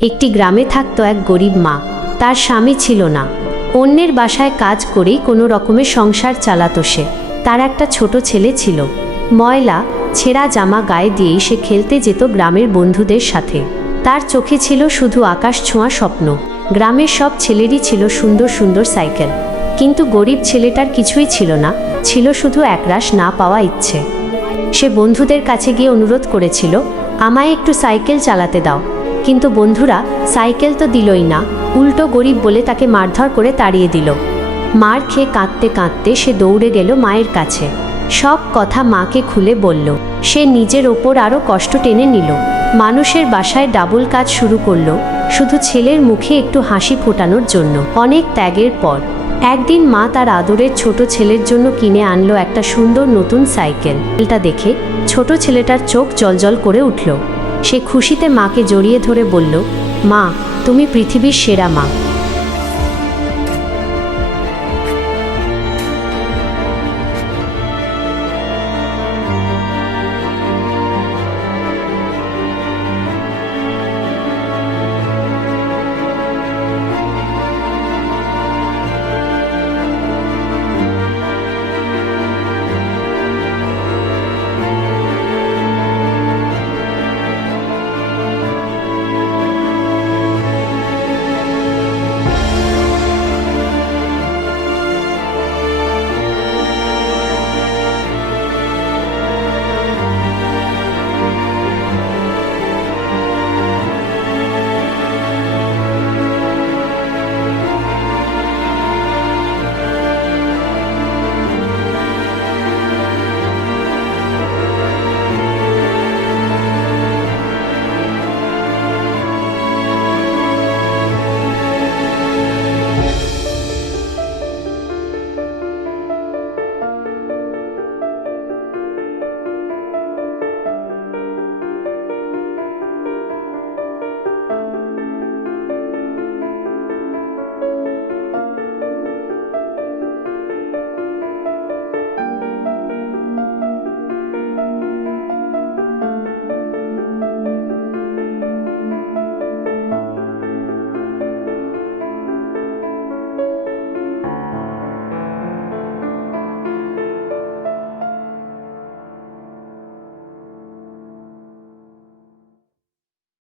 একটি গ্রামে থাকতো এক গরিব মা। তার স্বামী ছিল না, অন্যের বাসায় কাজ করেই কোনো রকমের সংসার চালাতো সে। তার একটা ছোট ছেলে ছিল। ময়লা ছেঁড়া জামা গায়ে দিয়েই সে খেলতে যেত গ্রামের বন্ধুদের সাথে। তার চোখে ছিল শুধু আকাশ ছোঁয়া স্বপ্ন। গ্রামের সব ছেলেরই ছিল সুন্দর সুন্দর সাইকেল, কিন্তু গরিব ছেলেটার কিছুই ছিল না, ছিল শুধু একরাশ না পাওয়া ইচ্ছে। সে বন্ধুদের কাছে গিয়ে অনুরোধ করেছিল, আমায় একটু সাইকেল চালাতে দাও। কিন্তু বন্ধুরা সাইকেল তো দিলই না, উল্টো গরিব বলে তাকে মারধর করে তাড়িয়ে দিল। মার খেয়ে কাঁদতে কাঁদতে সে দৌড়ে গেল মায়ের কাছে। সব কথা মাকে খুলে বলল। সে নিজের ওপর আরও কষ্ট টেনে নিল। মানুষের বাসায় ডাবল কাজ শুরু করলো, শুধু ছেলের মুখে একটু হাসি ফোটানোর জন্য। অনেক ত্যাগের পর একদিন মা তার আদরের ছোট ছেলের জন্য কিনে আনলো একটা সুন্দর নতুন সাইকেল। এটা দেখে ছোট ছেলেটার চোখ জলজল করে উঠল। সে খুশিতে মাকে জড়িয়ে ধরে বলল, মা, তুমি পৃথিবীর সেরা মা।